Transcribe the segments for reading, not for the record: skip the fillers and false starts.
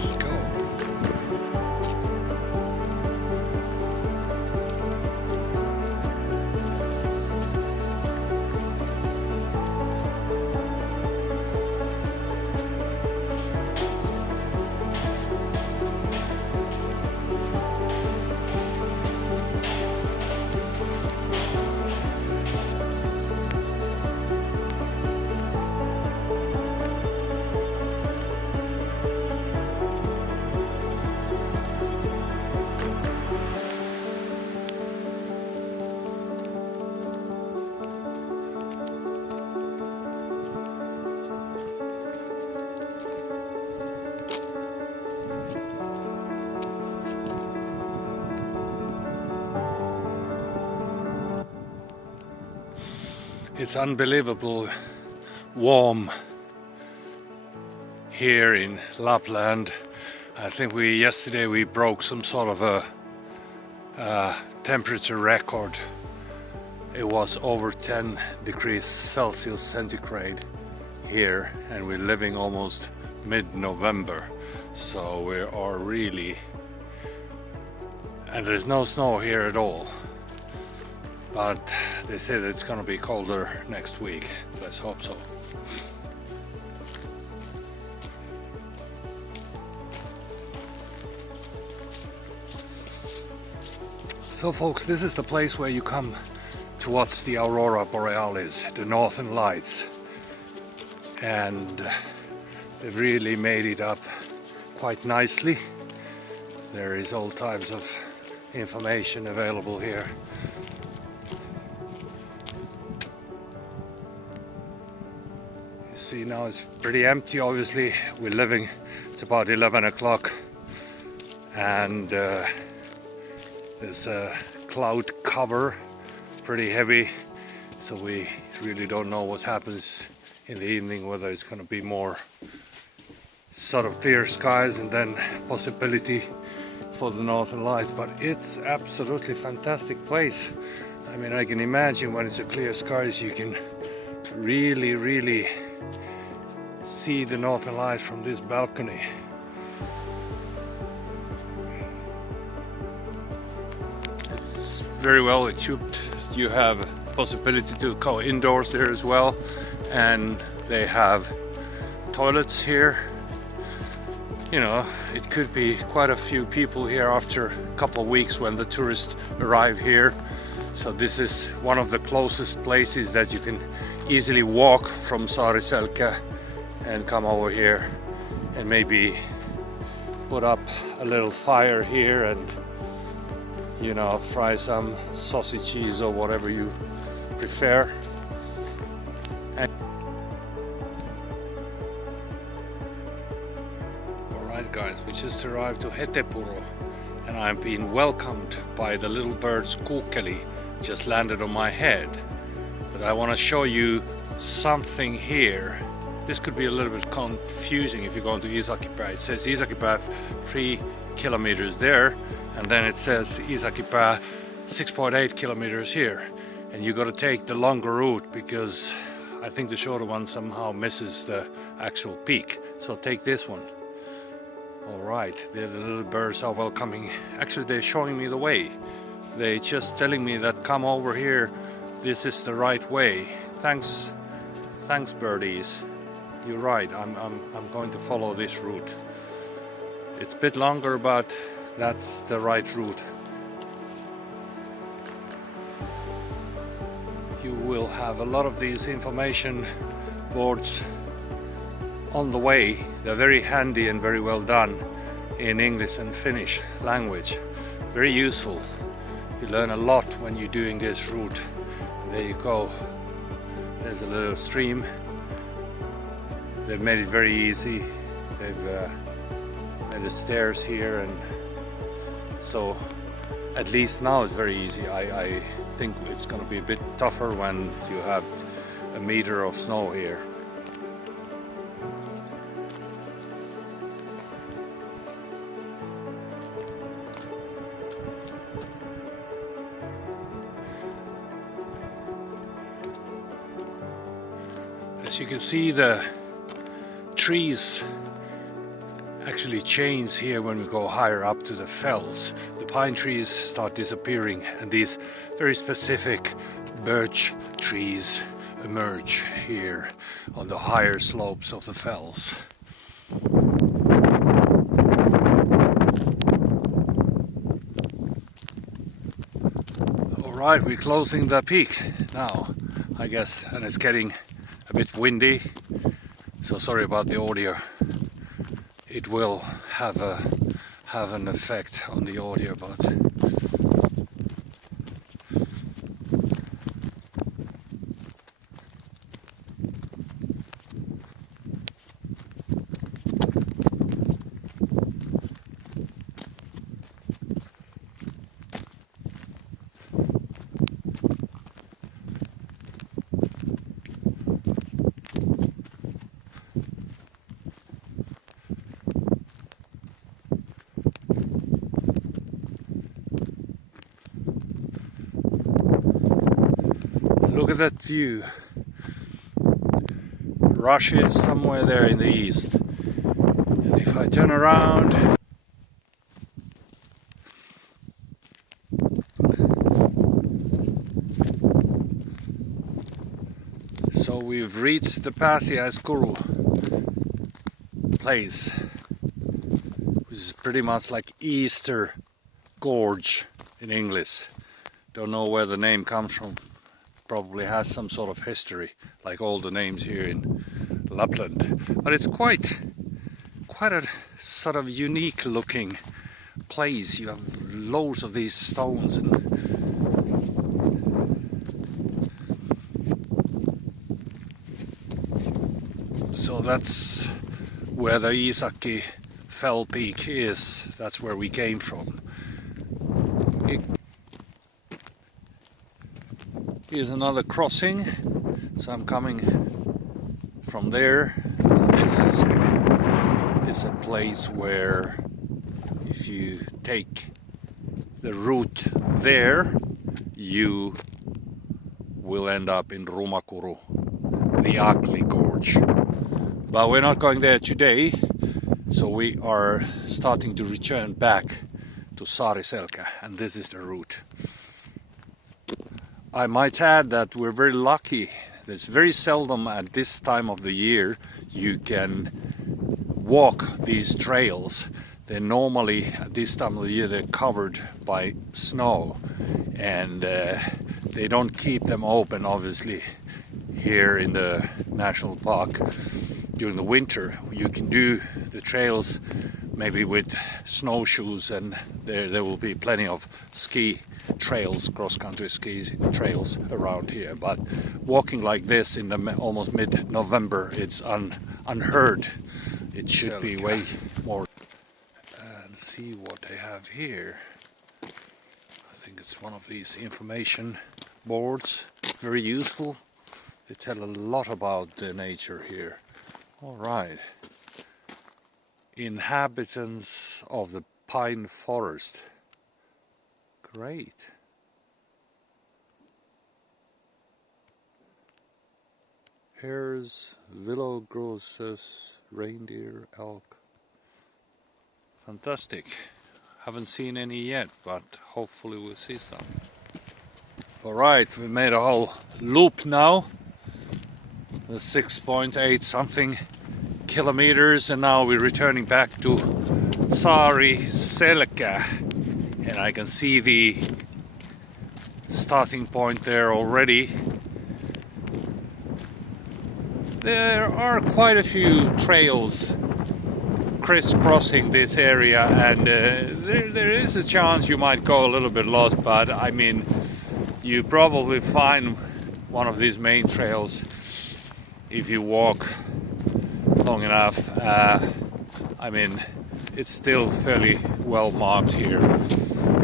Let's go. It's unbelievable warm here in Lapland. I think yesterday we broke some sort of a temperature record. It was over 10 degrees Celsius centigrade here, and we're living almost mid-November, so we are really, and there's no snow here at all. But they say that it's gonna be colder next week. Let's hope so. So folks, this is the place where you come to watch the Aurora Borealis, the Northern Lights. And they've really made it up quite nicely. There is all types of information available here. See, now it's pretty empty. Obviously it's about 11 o'clock, and there's a cloud cover, pretty heavy, so we really don't know what happens in the evening, whether it's going to be more sort of clear skies and then possibility for the Northern Lights. But it's absolutely fantastic place. I mean, I can imagine when it's a clear skies you can really see the Northern Lights from this balcony. It's very well equipped. You have possibility to go indoors there as well, and they have toilets here. You know, it could be quite a few people here after a couple of weeks when the tourists arrive here. So this is one of the closest places that you can easily walk from Saariselkä and come over here and maybe put up a little fire here and, you know, fry some sausages or whatever you prefer. Alright guys, we just arrived to Hetepuro and I'm being welcomed by the little birds kuukkeli. Just landed on my head. But I want to show you something here. This could be a little bit confusing if you go into Iisakkipää. It says Iisakkipää 3 kilometers there, and then it says Iisakkipää 6.8 kilometers here. And you got to take the longer route because I think the shorter one somehow misses the actual peak. So take this one. Alright, the little birds are welcoming. Actually, they're showing me the way. They're just telling me that come over here, this is the right way. Thanks birdies. You're right, I'm going to follow this route. It's a bit longer, but that's the right route. You will have a lot of these information boards on the way. They're very handy and very well done in English and Finnish language. Very useful. You learn a lot when you're doing this route. There you go. There's a little stream. They've made it very easy. They've made the stairs here, and so at least now it's very easy. I think it's going to be a bit tougher when you have a meter of snow here. As you can see, the trees actually change here when we go higher up to the fells. The pine trees start disappearing and these very specific birch trees emerge here on the higher slopes of the fells. Alright, we're closing the peak now, I guess, and it's getting a bit windy, so sorry about the audio. It will have an effect on the audio, but look at that view. Russia is somewhere there in the east. And if I turn around, so we've reached the Iisakkipää place, which is pretty much like Easter Gorge in English. Don't know where the name comes from. Probably has some sort of history, like all the names here in Lapland. But it's quite a sort of unique looking place. You have loads of these stones and so that's where the Iisakkipää fell peak is. That's where we came from. Here's another crossing, so I'm coming from there. This is a place where if you take the route there, you will end up in Rumakuru, the ugly gorge. But we're not going there today, so we are starting to return back to Saariselkä, and this is the route. I might add that we're very lucky. It's very seldom at this time of the year you can walk these trails. They're normally at this time of the year they're covered by snow, and they don't keep them open obviously here in the national park during the winter. You can do the trails maybe with snowshoes, and there will be plenty of ski trails, cross-country ski trails around here. But walking like this in the almost mid-November, it's unheard. It should be way more. And see what they have here. I think it's one of these information boards. Very useful. They tell a lot about the nature here. All right. Inhabitants of the pine forest. Great. Hares, willow grosses, reindeer, elk. Fantastic. Haven't seen any yet, but hopefully we'll see some. Alright, we made a whole loop now. The 6.8 something kilometers, and now we're returning back to Saariselkä, and I can see the starting point there already. There are quite a few trails crisscrossing this area, and there is a chance you might go a little bit lost, but I mean you probably find one of these main trails if you walk long enough. I mean, it's still fairly well marked here,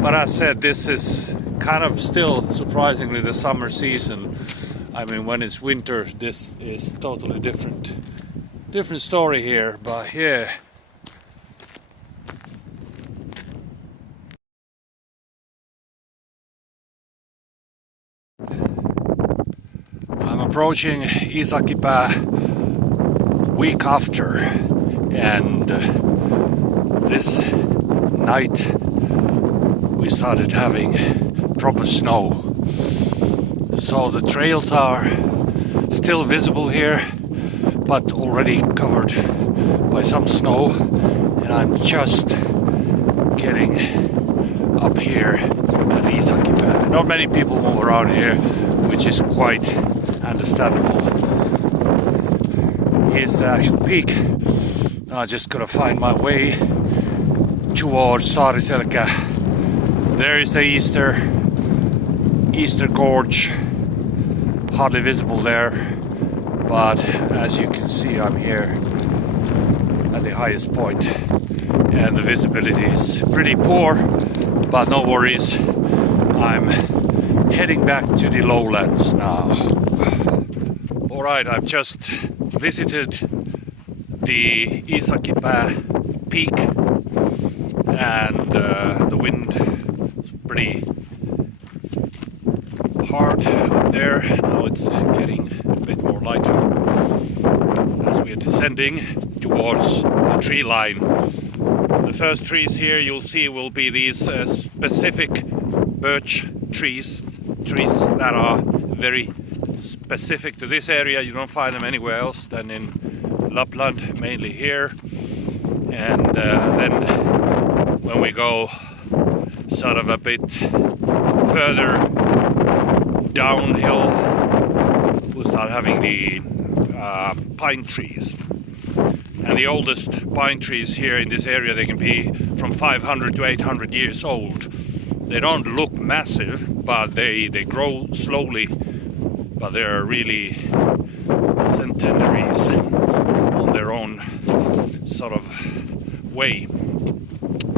but as I said, this is kind of still surprisingly the summer season. I mean, when it's winter, this is totally different story here, but yeah. I'm approaching Iisakkipää week after, and this night we started having proper snow. So the trails are still visible here, but already covered by some snow, and I'm just getting up here at Iisakkipää. Not many people move around here, which is quite understandable. Here's the actual peak. Now I'm just gonna find my way towards Saariselkä. There is the Easter Gorge, hardly visible there, but as you can see I'm here at the highest point and the visibility is pretty poor, but no worries, I'm heading back to the lowlands now. Alright, I've just visited the Iisakkipää peak, and the wind is pretty hard up there. Now it's getting a bit more lighter as we are descending towards the tree line. The first trees here you'll see will be these specific birch trees that are very specific to this area. You don't find them anywhere else than in Lapland, mainly here. And then when we go sort of a bit further downhill, we'll start having the pine trees. And the oldest pine trees here in this area, they can be from 500 to 800 years old. They don't look massive, but they grow slowly, but they're really centenaries on their own sort of way.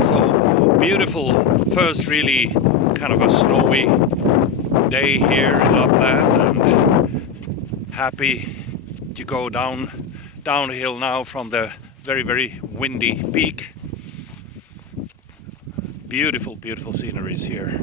So beautiful first really kind of a snowy day here in Lapland, and happy to go downhill now from the very windy peak. Beautiful sceneries here.